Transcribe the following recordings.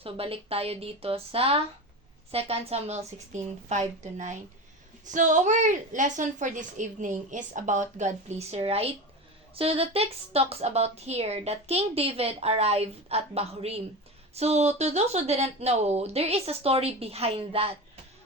So, balik tayo dito sa 2 Samuel 16, 5-9. So, our lesson for this evening is about God pleaser, right? So, the text talks about here that King David arrived at Bahurim. So, to those who didn't know, there is a story behind that.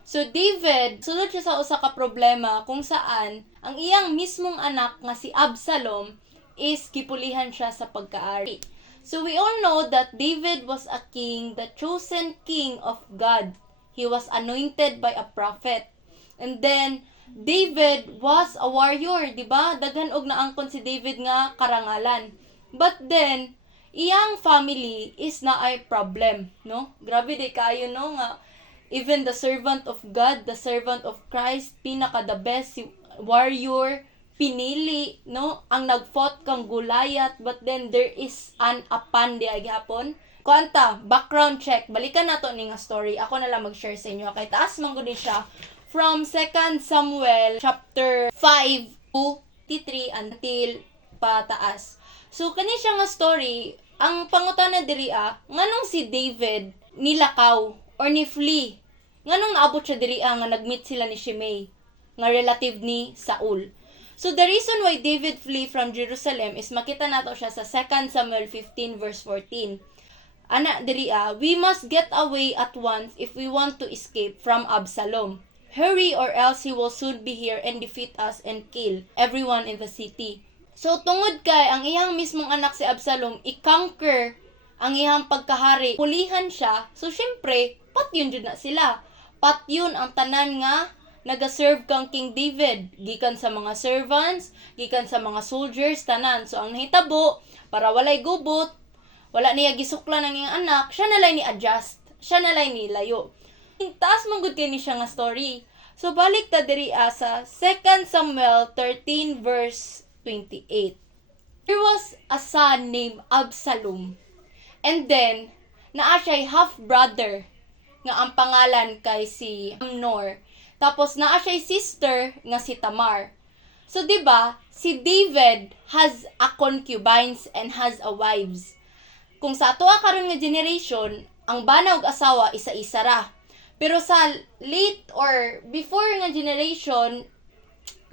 So, David, sulod siya sa usa ka problema kung saan ang iyang mismong anak nga si Absalom is kipulihan siya sa pagkaari. So, we all know that David was a king, the chosen king of God. He was anointed by a prophet. And then, David was a warrior, di ba? Daghan og naangkon si David nga karangalan. But then, iyang family is na ay problem, no? Grabe di kayo, no? Nga, even the servant of God, the servant of Christ, pinaka the best si warrior, pinili, no? Ang nag-fought kang Goliath, but then there is an apan di ay gihapon. Kuanta, background check. Balikan nato ni nga story. Ako na lang mag-share sa inyo. Kay taas man gud siya from 2 Samuel chapter 5 to 3 until pataas. So kani siya nga story, ang pangutana diri nganong si David nilakaw or ni flee. Nganong naabot siya diri nga nagmeet sila ni Shimei, nga relative ni Saul. So the reason why David flee from Jerusalem is makita nato siya sa 2 Samuel 15 verse 14. Ana diri we must get away at once if we want to escape from Absalom. Hurry or else he will soon be here and defeat us and kill everyone in the city. So tungod kay ang iyang mismong anak si Absalom i-conquer ang iyang pagkahari, pulihan siya. So syempre, patyon jud na sila. Patyon ang tanan nga naga-serve kang King David, gikan sa mga servants, gikan sa mga soldiers tanan. So ang nahitabo para walay gubot, wala niya gisuklan ang iyang anak, siya nalay ni adjust, siya nalay ni layo. Taas manggod kay ni siya nga story. So balik ta diri sa 2 Samuel 13 verse 28. There was a son named Absalom. And then naa siya half brother nga ang pangalan kay si Amnor. Tapos naa siya sister nga si Tamar. So di ba, si David has a concubines and has a wives. Kung sa ato karon nga generation, ang bana og asawa isa-isa ra. Pero sa late or before nga generation,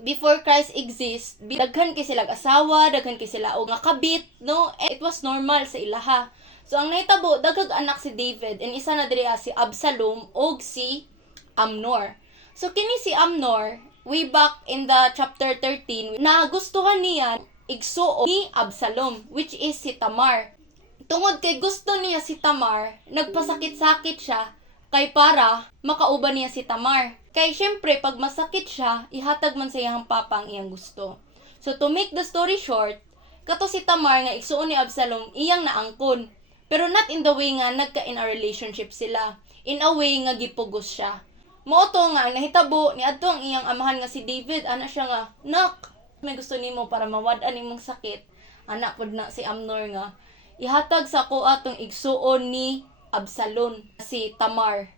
before Christ exists, daghan kay sila asawa, daghan kay sila og nga kabit, no? And it was normal sa ilaha. So ang nahitabo daghang anak si David, and isa na diri si Absalom og si Amnor. So kini si Amnor, way back in the chapter 13, nagustuhan niya igsuo ni Absalom, which is si Tamar. Tungod kay gusto niya si Tamar, nagpasakit-sakit siya kay para makauban niya si Tamar. Kay syempre pag masakit siya, ihatag man sa iyang papa ang iyang gusto. So to make the story short, kato si Tamar nga igsuon ni Absalom iyang naangkon. Pero not in the way nga nagka in a relationship sila. In a way nga gipugos siya. Mao to nga ang nahitabo ni adto ang iyang amahan nga si David, ana siya nga, "Nak, may gusto nimo para mawad-an nimong sakit." Ana pud na si Amnor nga, "Ihatag sa ko atong igsuon ni Absalom, si Tamar.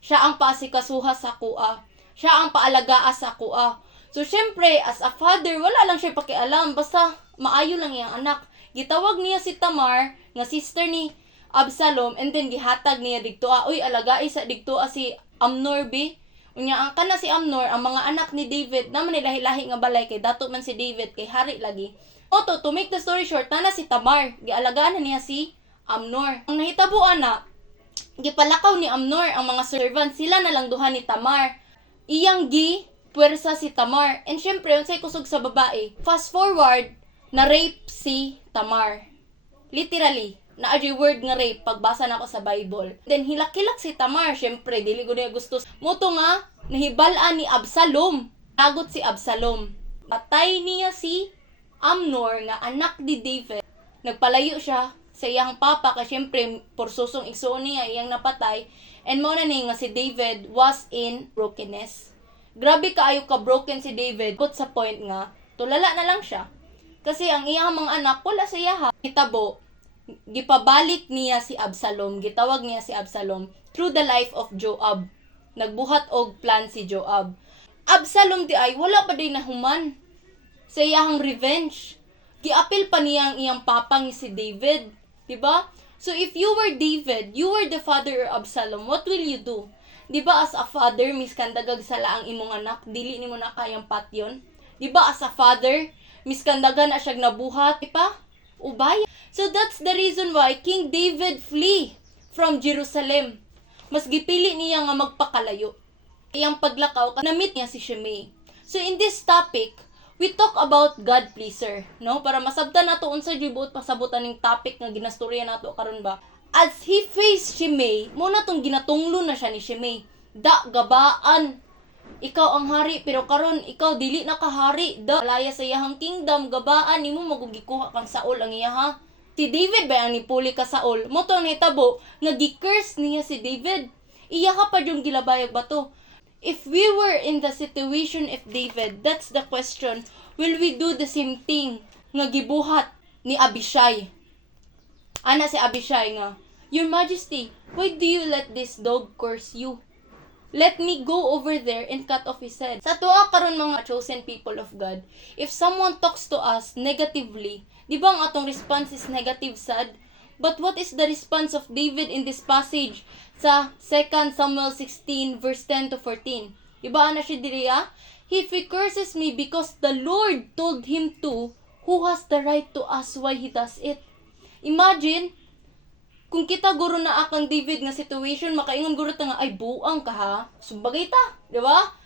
Siya ang paasikasuha sa kuha. Siya ang paalagaa sa kuha." So, syempre, as a father, wala lang siya pakialam. Basta, maayo lang iyang anak. Gitawag niya si Tamar, nga sister ni Absalom, and then gihatag niya digtua. Uy, alagai sa digtua si Amnor, be. Unya, ang kana si Amnor, ang mga anak ni David, naman nilahi-lahi nga balay, kay dato man si David, kay hari lagi. Oto, to make the story short, na si Tamar. Gialagaan na niya si Amnor. Ang nahitabuan na, gipalakaw ni Amnor ang mga servants, sila na lang duha ni Tamar. Iyang puwersa si Tamar. And syempre, unsay kusog sa babae. Fast forward, na-rape si Tamar. Literally, na-adjay word nga rape, pagbasa na ako sa Bible. Then, hilak-hilak si Tamar. Syempre, dili ko niya gusto. Muto nga, nahibalaan ni Absalom. Tagot si Absalom. Patay niya si Amnor, nga anak ni David. Nagpalayo siya sa iyang papa, kasi syempre, porsusong igsuon niya, iyang napatay. And mo na nga si David was in brokenness. Grabe kaayo ka broken si David, but sa point nga, tulala na lang siya. Kasi ang iyang mga anak, wala sa iyaha. Hitabo, gipabalik niya si Absalom, gitawag niya si Absalom through the life of Joab. Nagbuhat og plan si Joab. Absalom di ay, wala pa din nahuman sa iyahang revenge. Giapil pa niya ang iyang papang si David. Diba? So if you were David, you were the father of Absalom, what will you do? Di ba as a father, miskan dagag sala ang imong anak, dili nimo na kayang patyon? Di ba as a father, miskan dagan na siyang nabuhat, di pa? Ubay. So that's the reason why King David flee from Jerusalem. Mas gipili niya nga magpakalayo. Iyang paglakaw, na-meet niya si Shimei. So in this topic, we talk about God pleaser, no? Para masabtan nato unsa jud buot pasabutan ning topic nga ginastorya nato karon ba. As he faced Shimei, mo na tong ginatunglo na siya ni Shimei. Da gabaan. Ikaw ang hari pero karon ikaw dili na ka hari. Da laya sa iyahang kingdom gabaan nimo magugikuha kang Saul ang iyaha. Si David ba ang nipuli ka Saul? Mo to nahitabo nga gi-curse niya si David. Iya ka pa yung gilabayag bato. If we were in the situation of David, that's the question. Will we do the same thing nga gibuhat ni Abishai? Ana si Abishai nga, Your Majesty, why do you let this dog curse you? Let me go over there and cut off his head. Sa tuwa karon mga chosen people of God, if someone talks to us negatively, di ba ang atong response is negative, sad? But what is the response of David in this passage sa 2 Samuel 16 verse 10 to 14? Diba na siya diriya? If he curses me because the Lord told him to, who has the right to ask why he does it? Imagine, kung kita guro na akang David nga situation, makaingon guro ta nga, ay buang ka ha? Sumbagay ta, diba?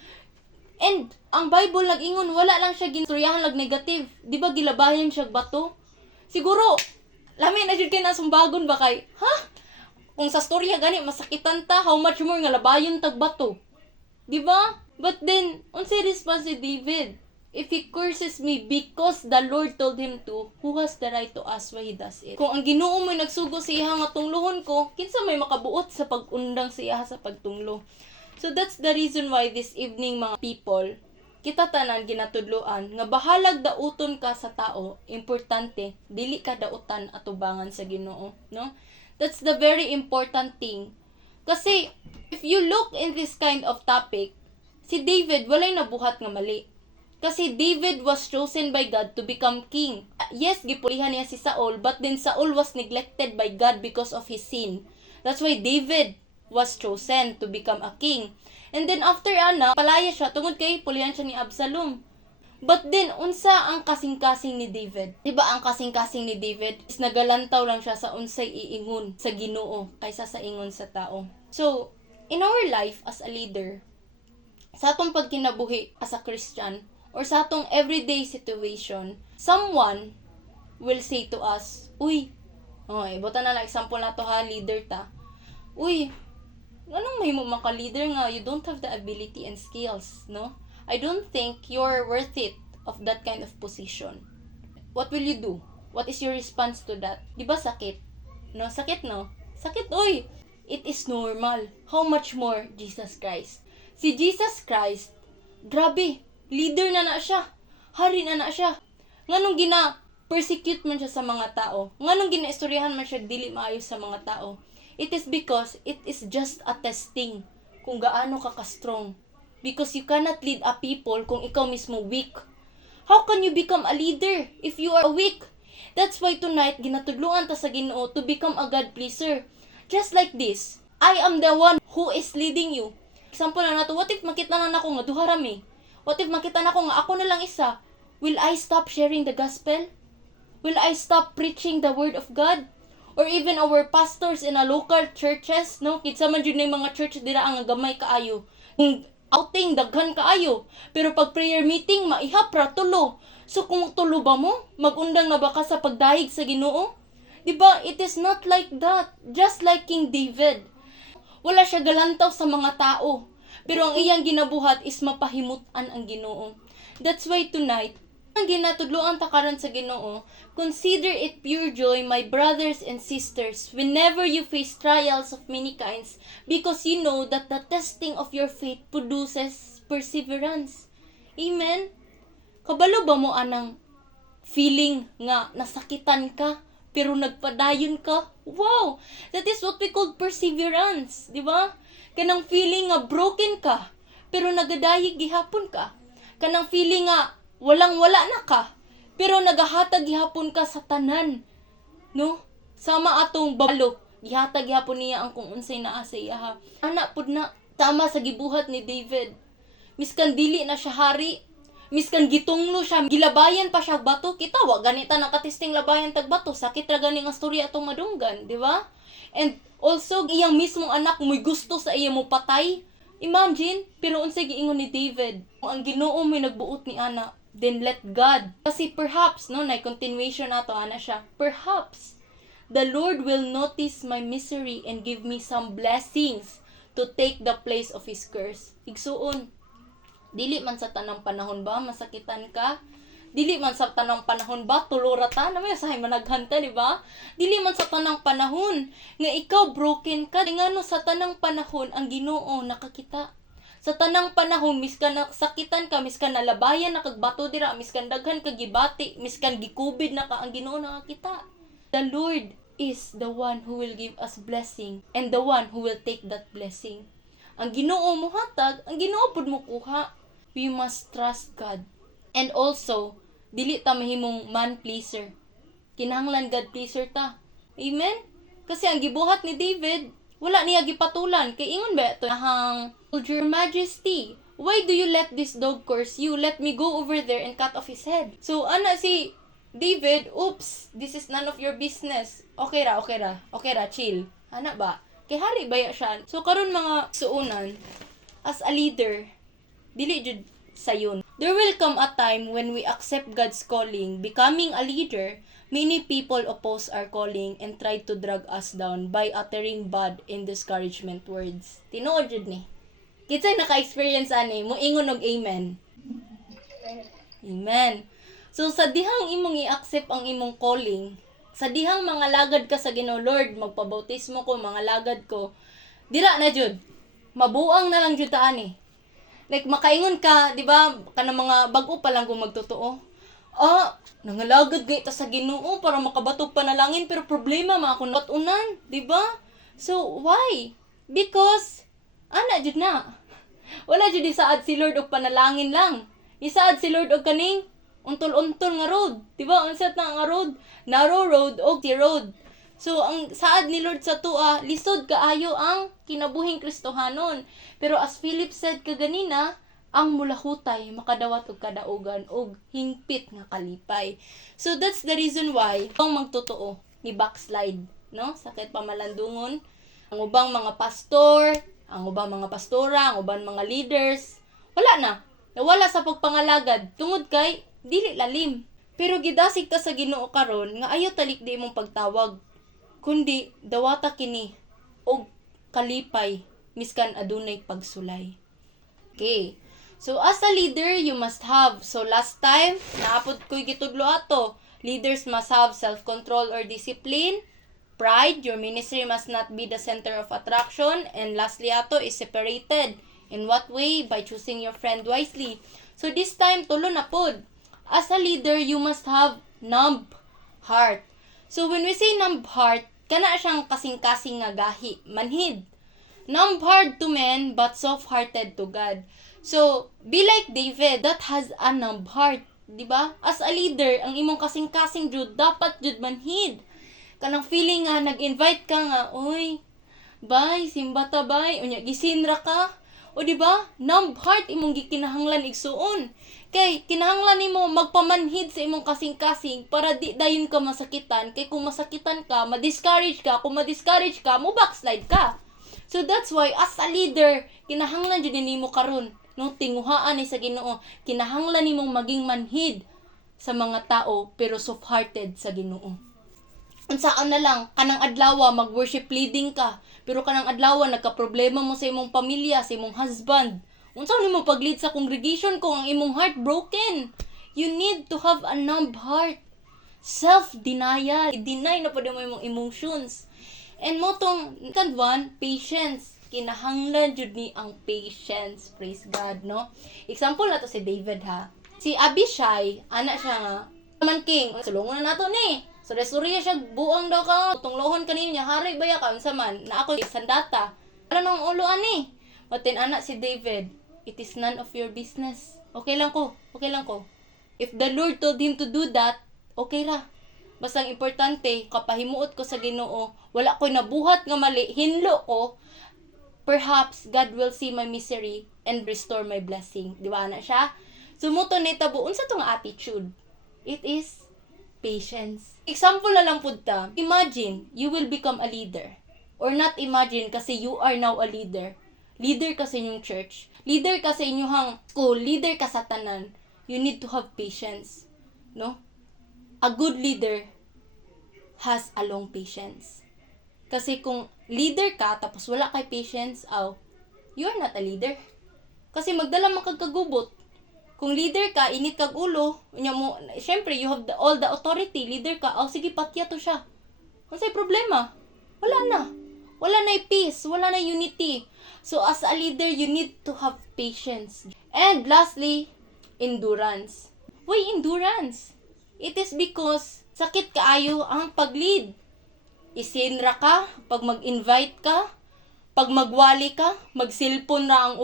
And ang Bible nag-ingon, wala lang siya ginstoryahan lag negative. Diba gilabayan siya bato? Siguro, lami na jud kay nasumbagon ba kay, ha? Kung sa storya gani masakitan ta, how much more nga labayon tag bato. Di ba? But then, unsay response ni David? If he curses me because the Lord told him to, who has the right to ask why he does it? Kung ang Ginoo mo'y nagsugo sa iya nga tunglohon ko, kinsa may makabuot sa pag-undang sa iya sa pagtunglo. So that's the reason why this evening mga people, kita tanan ginatudloan nga bahalag dauton ka sa tao, importante dili ka dautan atubangan sa Ginoo, no? That's the very important thing. Kasi if you look in this kind of topic, si David walay nabuhat nga mali. Kasi David was chosen by God to become king. Yes, gipulihan niya si Saul, but then Saul was neglected by God because of his sin. That's why David was chosen to become a king. And then after palaya siya tungod kay pulihan siya ni Absalom. But then unsa ang kasing-kasing ni David? Diba ang kasing-kasing ni David is nagalantaw lang siya sa unsay iingon sa Ginoo kaysa sa ingon sa tao. So, in our life as a leader, sa atong pagkinabuhi as a Christian or sa atong everyday situation, someone will say to us, uy, buta na example na to ha, leader ta. Uy, anong may mo maka-leader nga, you don't have the ability and skills, no? I don't think you're worth it of that kind of position. What will you do? What is your response to that? Diba sakit? No, sakit no? Sakit, oy! It is normal. How much more Jesus Christ? Si Jesus Christ, grabe, leader na siya. Hari na siya. Nganong persecute man siya sa mga tao. Nganong ginaistoryahan man siya dili maayos sa mga tao. It is because it is just a testing kung gaano ka ka-strong. Because you cannot lead a people kung ikaw mismo weak. How can you become a leader if you are weak? That's why tonight, ginatudluan ta sa Ginoo to become a God pleaser. Just like this, I am the one who is leading you. Example na nato, what if makita na nako nga duha rami? What if makita na ko nga ako na lang isa? Will I stop sharing the gospel? Will I stop preaching the word of God? Or even our pastors in a local churches, no? Kitsa man jud ning mga church dira ang gamay kaayo. Outing daghan kaayo, pero pag prayer meeting maihap ra tulo. So kung tulo ba mo, magundang na ba ka sa pagdahig sa Ginoo? Diba? It is not like that. Just like King David. Wala siya galantaw sa mga tao, pero ang iyang ginabuhat is mapahimutan ang Ginoo. That's why tonight, ang ginatudloan ta karon sa Ginoo, consider it pure joy, my brothers and sisters, whenever you face trials of many kinds, because you know that the testing of your faith produces perseverance. Amen? Kabalo ba mo anang feeling nga nasakitan ka, pero nagpadayon ka? Wow! That is what we call perseverance. Di ba? Kanang feeling nga broken ka, pero nagadayig gihapon ka. Kanang feeling nga walang-wala na ka, pero nagahatag gihapon ka sa tanan. No? Sama atong babalo. Gihatag gyapon niya ang kung unsay naa sa iya ha. Ana pud na tama sa gibuhat ni David. Miskan dili na siya hari, miskan gitunglo siya, gilabayan pa siya bato, kita wa ganita nakatisting labayan tag bato, sakit ra gani nga storya atong madunggan, di ba? And also iyang mismong anak mo'y gusto sa iya mo patay. Imagine, pero unsay giingon ni David, kung ang Ginoo mo'y nagbuot ni ana, then let God. Kasi perhaps, no, na continuation nato ana siya. Perhaps the Lord will notice my misery and give me some blessings to take the place of His curse. Igsuon, dili man sa tanang panahon ba masakitan ka? Dili man sa tanang panahon ba tulurata na may sahay managhanta, di ba? Dili man sa tanang panahon nga ikaw broken ka, ngano sa tanang panahon ang Ginoo nakakita. Sa tanang panahon miskan nasakitan ka, miskan nalabayan na kagbato dira, miskan daghan ka gibati, miskan gikubid na ka, ang Ginoo nakakita. The Lord is the one who will give us blessing and the one who will take that blessing. Ang Ginoo mo hatag, ang Ginoo pud mo kuha. We must trust God. And also, dili ta mahimong man pleaser. Kinahanglan God pleaser ta. Amen? Kasi ang gibuhat ni David, wala niya gipatulan. Kay ingon ba ito? Your Majesty, why do you let this dog curse you? Let me go over there and cut off his head. So, ana si David, oops, this is none of your business. Okay ra, chill. Ana ba? Kay hari baya siya. So, karon mga suunan, as a leader, dili jud sayon. There will come a time when we accept God's calling. Becoming a leader, many people oppose our calling and try to drag us down by uttering bad and discouragement words. Tinuod jud ni. Kitsay naka-experience ani, moingon og amen. Amen. So, sa dihang imong i-accept ang imong calling, sa dihang mga lagad ka sa Ginoo, Lord, magpabautismo ko, mga lagad ko, dira na jud. Mabuang na lang jud ta ani. Like, makaingon ka, di ba, kanang mga bago pa lang kung magtotoo. Nangalagad gay ta sa Ginoo para makabatok panalangin, pero problema mga kung unan, di ba? So, why? Because, ana jud na. Wala jud isaad si Lord og panalangin lang. Isaad si Lord og kaning untol-untol nga road. Diba? Unsat na nga road? Narrow road o si road. So, ang saad ni Lord sa tua, lisod kaayo ang kinabuhing Kristohanon. Pero as Philip said kaganina, ang mulahutay makadawat og kadaugan og hingpit nga kalipay. So, that's the reason why ang magtotoo ni backslide, no? Sakit pamalandungon. Ang ubang mga pastor, ang ubang mga pastora, ang ubang mga leaders, wala na. Nawala sa pagpangalagad tungod kay dili lalim. Pero gidasig ta sa Ginoo karon nga ayo talikdi imong pagtawag, kundi dawata kini og kalipay miskan adunay pagsulay. Okay. So as a leader, you must have, so last time naapod ko'y gitudlo ato, leaders must have self-control or discipline, pride, your ministry must not be the center of attraction, and lastly ato is separated. In what way? By choosing your friend wisely. So this time, tulo na pod. As a leader, you must have numb heart. So when we say numb heart, kana siyang kasing-kasing nga gahi, manhid. Numb heart to men, but soft-hearted to God. So, be like David, that has a numb heart. Diba? As a leader, ang imong kasing-kasing jud, dapat jud manhid. Kanang feeling nga, nag-invite ka nga, oy, bay, simba ta bay, unya, gisinra ka. O diba? Numb heart imong gikinahanglan igsuon. Kay kinahanglan nimo magpamanhid sa imong kasing-kasing para di dayon ka masakitan. Kay kung masakitan ka, ma-discourage ka, kung ma-discourage ka, mo backslide ka. So that's why as a leader, kinahanglan jud nimo karon, no, tinguhaan ni sa Ginoo. Kinahanglan nimong maging manhid sa mga tao pero soft-hearted sa Ginoo. Unsaan na lang, kanang adlaw mag-worship leading ka, pero kanang adlaw nagka-problema mo sa imong pamilya, sa imong husband. Unsa nimo pag-lead sa congregation kung ang imong heart broken? You need to have a numb heart. Self-denial. Deny na pud mo imong emotions. And mo tong second one, patience. Kinahanglan jud ni ang patience. Praise God, no? Example na to si David ha. Si Abishai, anak siya nga, man king, sulungon na nato ni. So, restorya siya, buang daw ka, tunglohon kanina niya, hari baya ka, unsa man, na ako sandata. Ano nang ulo ani? Matin anak si David, it is none of your business. Okay lang ko. If the Lord told him to do that, okay ra. Basta ang importante, kapahimuot ko sa Ginoo, wala ko'y nabuhat nga mali, hinlo ko, perhaps God will see my misery and restore my blessing. Di ba na siya? Sumuto na itabo, unsa tong attitude? It is patience. Example na lang pud ta. Imagine, you will become a leader. Or not imagine, kasi you are now a leader. Leader ka sa inyong church. Leader ka sa inyong school. Leader ka sa tanan. You need to have patience. No? A good leader has a long patience. Kasi kung leader ka, tapos wala kay patience, you are not a leader. Kasi magdala man kag kagubot. Kung leader ka, init kag ulo, syempre, you have all the authority, leader ka, sige, patya to siya. Kasi problema, wala na. Wala na peace, wala na unity. So, as a leader, you need to have patience. And lastly, endurance. Why endurance? It is because sakit kaayo ang pag-lead. Isinra ka, pag mag-invite ka, pag magwali ka, mag-cellphone ra ang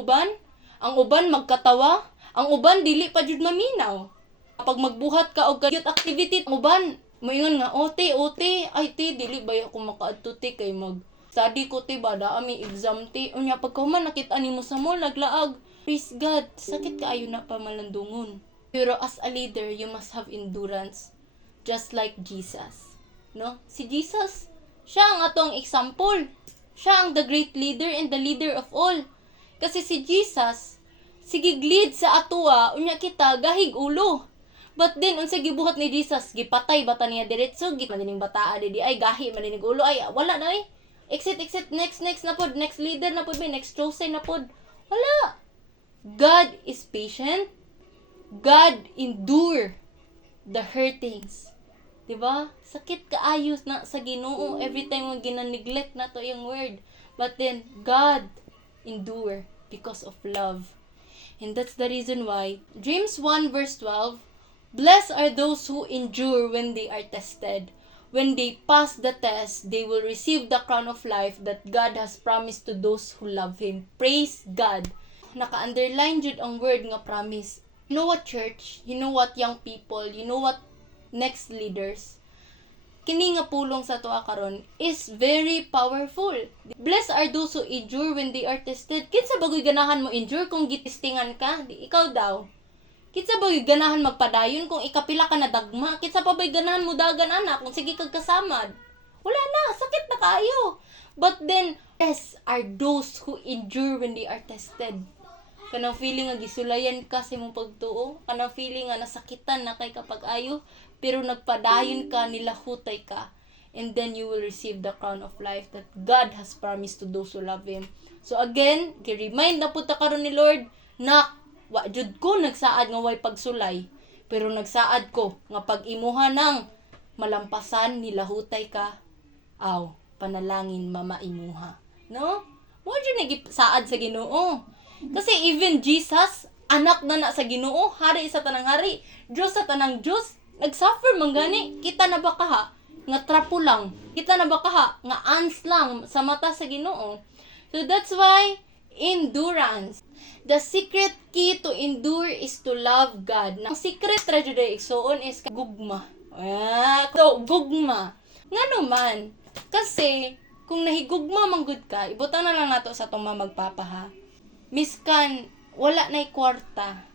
uban magkatawa, ang uban dili pa jud maminaw. Pag magbuhat ka og youth activity, ang uban moingon nga, ote, ay te, dili ba ako makaadto te kay study ko te ba, ami exam te. Unya pagkahuman nakita nimo sa mall naglaag. Praise God, sakit kaayo na pamalandungon. Pero as a leader, you must have endurance. Just like Jesus. No? Si Jesus, siya ang atong example. Siya ang the great leader and the leader of all. Kasi si Jesus, sige lead sa atua, unya kita, gahig ulo. But then, unsa gibuhat ni Jesus, gipatay bata niya diretso, madining bataa di ay gahi, madining ulo, ay wala na eh. Exit, next na pod, next leader na pod, next chosen na pod. Wala. God is patient. God endure the hurtings. Diba? Sakit kaayos na sa Ginoo every time mo gina-neglect na to yung word. But then, God endure because of love. And that's the reason why, James 1 verse 12, blessed are those who endure when they are tested. When they pass the test, they will receive the crown of life that God has promised to those who love Him. Praise God. Naka-underline jud ang word nga promise. You know what, church? You know what, young people? You know what, next leaders? Kini nga pulong sa tuwa karon is very powerful. Blessed are those who endure when they are tested. Kinsa bagoy ganahan mo endure kung gitistingan ka? Di ikaw daw. Kinsa bagoy ganahan magpadayon kung ikapila ka na dagma? Kinsa pa ba'y ganahan mo dagan anak kung sige kag kasamad? Wala na, sakit na kayo. But then, blessed are those who endure when they are tested. Kanang feeling nga gisulayan ka sa imong pagtuo, kanang feeling nga nasakitan na kay kapag ayo, pero nagpadayon ka, nilahutay ka, and then you will receive the crown of life that God has promised to those who love Him. So again, gi-remind na punta karon ni Lord, nak, wa jud ko nagsaad nga way pagsulay, pero nagsaad ko nga pag imuha nang malampasan, nilahutay ka, panalangin mamaimuha. No? Wa jud nagsaad sa Ginoo. Kasi even Jesus, anak na sa Ginoo, hari sa tanang hari, Diyos sa tanang Diyos, nagsuffer man gani. Kita na ba kaha nga trapo lang? Kita na ba kaha nga ants lang sa mata sa Ginoo? So that's why endurance. The secret key to endure is to love God. Ang secret ra jud igsoon is gugma. Gugma. Ngano man? Kasi kung nahigugma man gud ka, ibutang na lang nato sa tong magpapaha. Miskan wala na'y kwarta,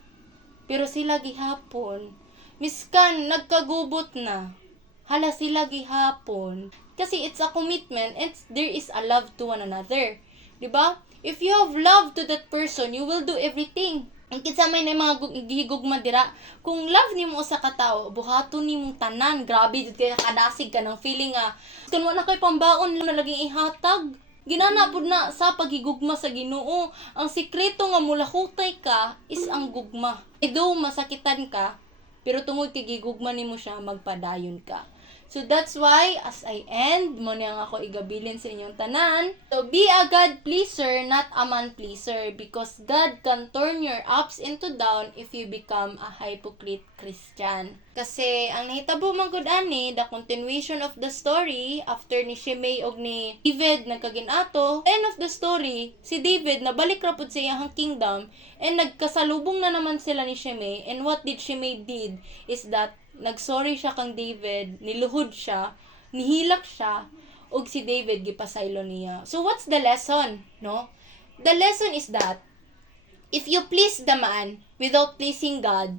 pero sila gihapon. Miskan nagkagubot na, hala sila gihapon. Kasi it's a commitment and there is a love to one another. Diba? If you have love to that person, you will do everything. Ang kinsa may na mga gihigugma dira, kung love nimo sa katao, buhaton nimong tanan, grabe jud kay kadasig ka ng feeling nga kun wala kay pambaon na laging ihatag. Ginanapod na sa paghigugma sa Ginoo. Ang sikreto nga mulahutay ka is ang gugma. Though masakitan ka, pero tungod kay gigugma nimo siya, magpadayon ka. So that's why, as I end, mo niyang ako igabilin sa inyong tanan. So be a God pleaser, not a man pleaser, because God can turn your ups into down if you become a hypocrite Christian. Kasi ang nahitabo man gud ani, the continuation of the story after ni Shimei og ni David nagkaginato, end of the story, si David nabalik ra pud sa iyang kingdom and nagkasalubong na naman sila ni Shimei, and what did Shimei did is that nagsorry siya kang David, niluhod siya, nihilak siya, ug si David gipasaylo niya. So what's the lesson, no? The lesson is that if you please the man without pleasing God,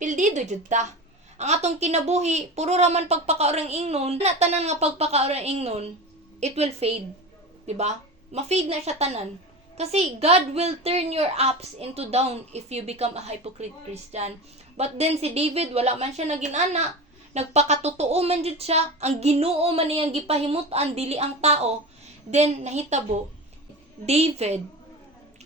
pildido jud ta. Ang atong kinabuhi, puro raman pagpakaurang ingnon, na tanan nga pagpakaurang ingnon, it will fade. Diba? Ma-fade na siya tanan. Kasi God will turn your ups into down if you become a hypocrite Christian. But then si David, wala man siya naginana. Nagpakatotoo man jud siya. Ang Ginoo man niyang gipahimutan, dili ang tao. Then, nahitabo, David,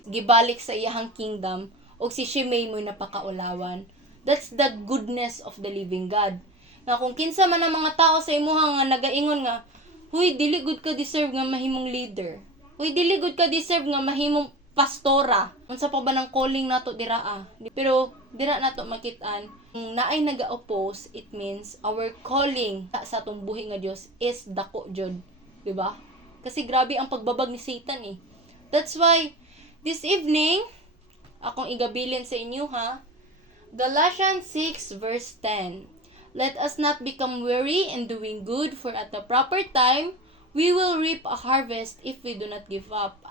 gibalik sa iyahang kingdom, o si Shimei mo napakaulawan. That's the goodness of the living God. Na kung kinsa man ang mga tao sa imuha nga nagaingon nga, huy, dili good ka deserve nga mahimong leader. Huy, dili good ka deserve nga mahimong pastora. Unsa pa ba ng calling nato diraa? Pero dira nato makitaan, kung naay naga-oppose, it means our calling sa atong buhi nga Dios is dako jud, di ba? Kasi grabe ang pagbabag ni Satan eh. That's why this evening akong igabilin sa inyo ha, Galatians 6 verse 10. Let us not become weary in doing good, for at the proper time we will reap a harvest if we do not give up.